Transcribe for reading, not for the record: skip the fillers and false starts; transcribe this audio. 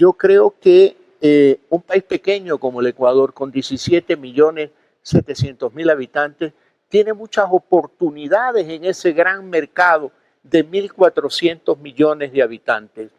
yo creo que un país pequeño como el Ecuador, con 17.700.000 habitantes, tiene muchas oportunidades en ese gran mercado de 1.400 millones de habitantes.